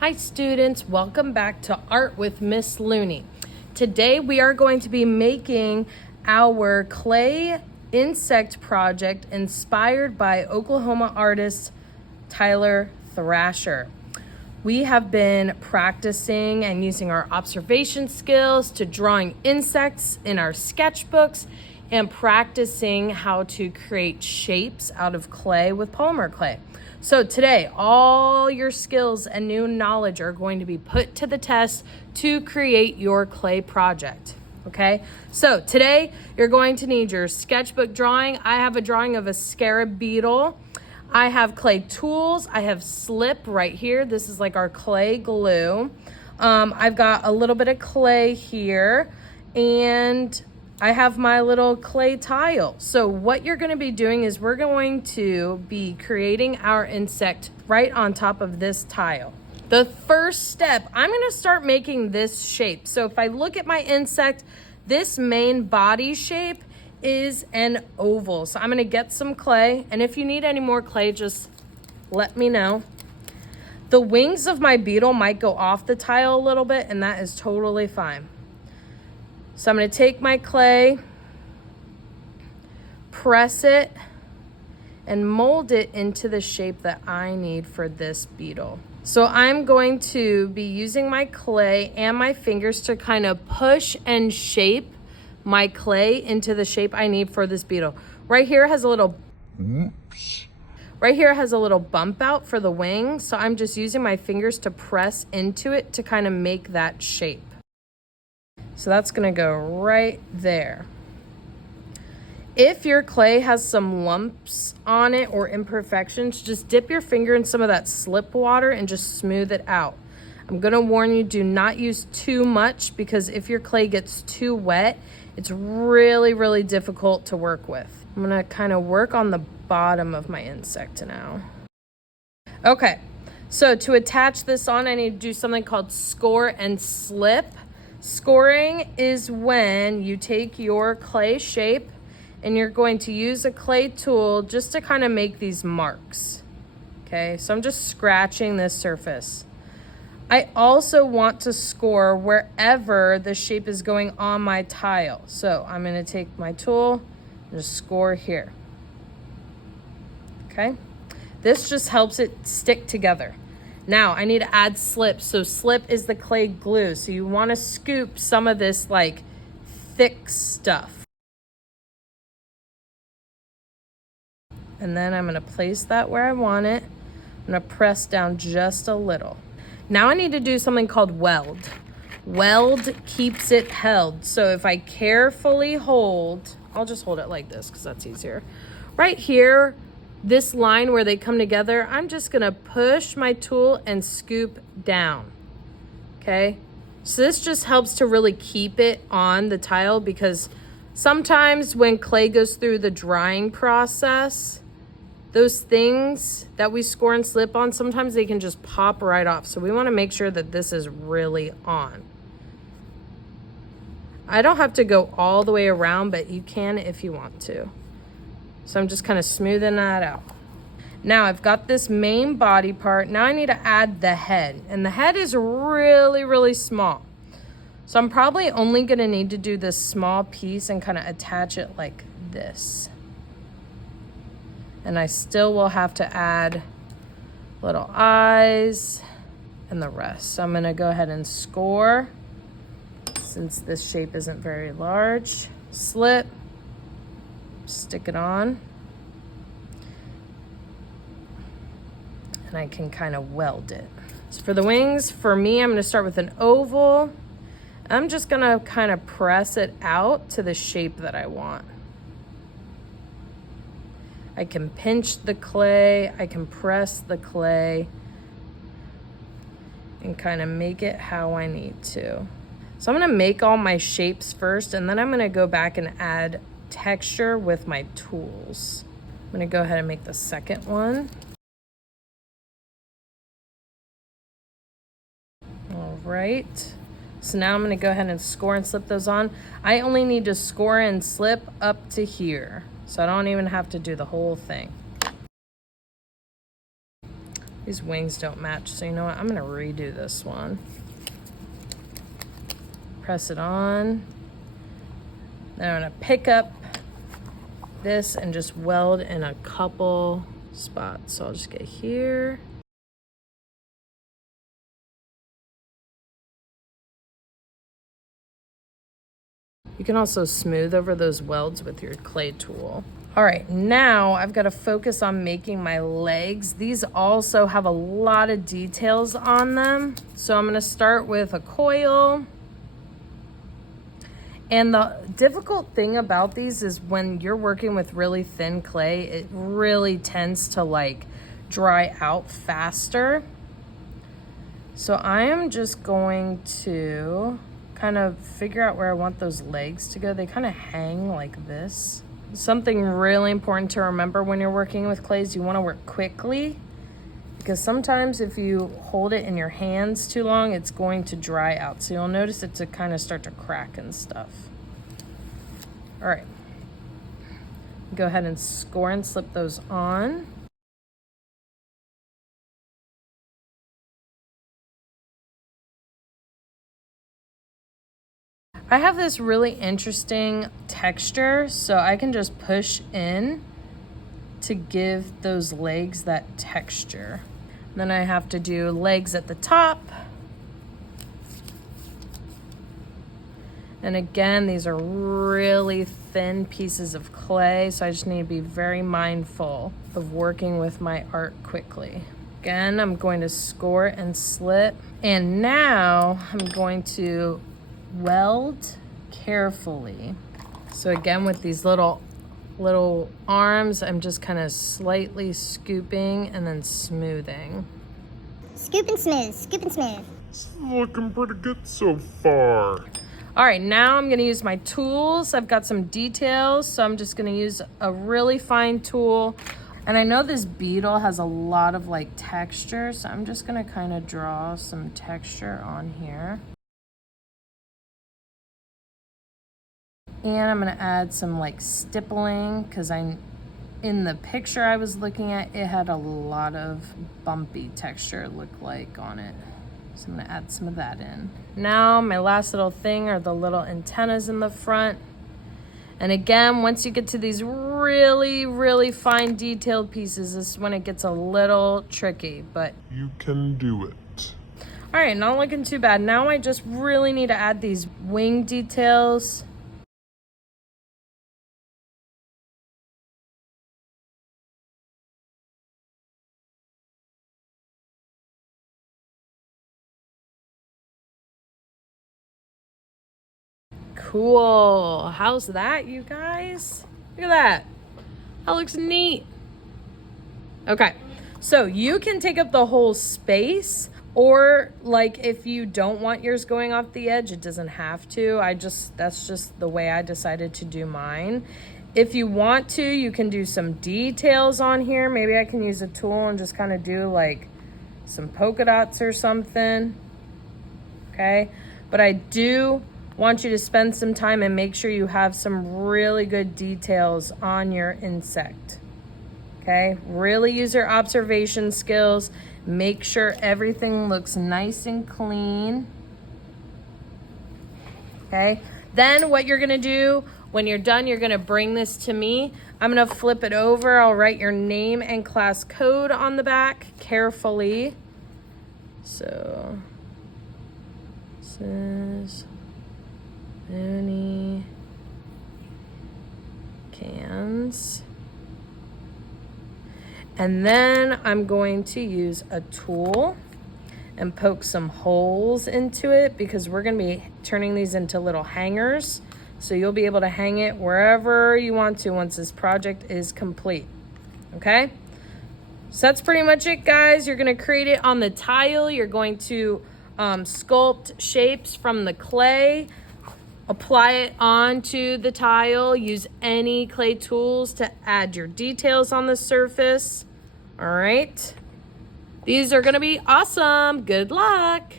Hi students, welcome back to Art with Miss Looney. Today we are going to be making our clay insect project inspired by Oklahoma artist Tyler Thrasher. We have been practicing and using our observation skills to drawing insects in our sketchbooks and practicing how to create shapes out of clay with polymer clay. So today, all your skills and new knowledge are going to be put to the test to create your clay project. Okay, so today you're going to need your sketchbook drawing. I have a drawing of a scarab beetle. I have clay tools. I have slip right here. This is like our clay glue. I've got a little bit of clay here, and I have my little clay tile. So what you're going to be doing is we're going to be creating our insect right on top of this tile. The first step, I'm going to start making this shape. So if I look at my insect, this main body shape is an oval. So I'm going to get some clay, and if you need any more clay, just let me know. The wings of my beetle might go off the tile a little bit, and that is totally fine. So I'm going to take my clay, press it, and mold it into the shape that I need for this beetle. So I'm going to be using my clay and my fingers to kind of push and shape my clay into the shape I need for this beetle. Right here has a little bump out for the wing, so I'm just using my fingers to press into it to kind of make that shape. So that's gonna go right there. If your clay has some lumps on it or imperfections, just dip your finger in some of that slip water and just smooth it out. I'm gonna warn you, do not use too much, because if your clay gets too wet, it's really, really difficult to work with. I'm gonna kind of work on the bottom of my insect now. Okay, so to attach this on, I need to do something called score and slip. Scoring is when you take your clay shape and you're going to use a clay tool just to kind of make these marks. Okay, so I'm just scratching this surface. I also want to score wherever the shape is going on my tile. So I'm going to take my tool and just score here. Okay, this just helps it stick together. Now I need to add slip. So slip is the clay glue. So you want to scoop some of this like thick stuff. And then I'm going to place that where I want it. I'm going to press down just a little. Now I need to do something called weld. Weld keeps it held. So if I carefully hold, I'll just hold it like this because that's easier. Right here, this line where they come together, I'm just gonna push my tool and scoop down, okay? So this just helps to really keep it on the tile, because sometimes when clay goes through the drying process, those things that we score and slip on, sometimes they can just pop right off. So we wanna make sure that this is really on. I don't have to go all the way around, but you can if you want to. So I'm just kind of smoothing that out. Now I've got this main body part. Now I need to add the head. And the head is really, really small. So I'm probably only gonna need to do this small piece and kind of attach it like this. And I still will have to add little eyes and the rest. So I'm gonna go ahead and score, since this shape isn't very large. Slip. Stick it on, and I can kind of weld it. So for the wings, for me, I'm going to start with an oval. I'm just going to kind of press it out to the shape that I want. I can pinch the clay, I can press the clay, and kind of make it how I need to. So I'm going to make all my shapes first, and then I'm going to go back and add texture with my tools. I'm going to go ahead and make the second one. All right. So now I'm going to go ahead and score and slip those on. I only need to score and slip up to here, so I don't even have to do the whole thing. These wings don't match, so you know what? I'm gonna redo this one. Press it on. Then I'm gonna pick up this and just weld in a couple spots. So I'll just get here. You can also smooth over those welds with your clay tool. All right, now I've got to focus on making my legs. These also have a lot of details on them. So I'm gonna start with a coil. And the difficult thing about these is when you're working with really thin clay, it really tends to like dry out faster. So I am just going to kind of figure out where I want those legs to go. They kind of hang like this. Something really important to remember when you're working with clay is you want to work quickly, because sometimes if you hold it in your hands too long, it's going to dry out. So you'll notice it to kind of start to crack and stuff. All right, go ahead and score and slip those on. I have this really interesting texture, so I can just push in to give those legs that texture. And then I have to do legs at the top. And again, these are really thin pieces of clay, so I just need to be very mindful of working with my art quickly. Again, I'm going to score and slip. And now I'm going to weld carefully. So again, with these little arms, I'm just kind of slightly scooping and then smoothing. Scoop and smooth, scoop and smooth. It's looking pretty good so far. All right, now I'm gonna use my tools. I've got some details, so I'm just gonna use a really fine tool. And I know this beetle has a lot of like texture, so I'm just gonna kind of draw some texture on here. And I'm gonna add some like stippling, because in the picture I was looking at, it had a lot of bumpy texture, it looked like, on it. So I'm gonna add some of that in. Now my last little thing are the little antennas in the front. And again, once you get to these really, really fine detailed pieces, this is when it gets a little tricky, but You can do it. all right, not looking too bad. Now I just really need to add these wing details. Cool. How's that, you guys? Look at that. That looks neat. Okay, so you can take up the whole space, or like if you don't want yours going off the edge, it doesn't have to. That's just the way I decided to do mine. If you want to, you can do some details on here. Maybe I can use a tool and just kind of do like some polka dots or something. Okay, but I do want you to spend some time and make sure you have some really good details on your insect. Okay, really use your observation skills. Make sure everything looks nice and clean. Okay, then what you're gonna do when you're done, you're gonna bring this to me. I'm gonna flip it over. I'll write your name and class code on the back carefully. So, this is Looney Cans. And then I'm going to use a tool and poke some holes into it, because we're gonna be turning these into little hangers. So you'll be able to hang it wherever you want to once this project is complete, okay? So that's pretty much it, guys. You're gonna create it on the tile. You're going to sculpt shapes from the clay, apply it onto the tile, use any clay tools to add your details on the surface. All right. These are gonna be awesome. Good luck.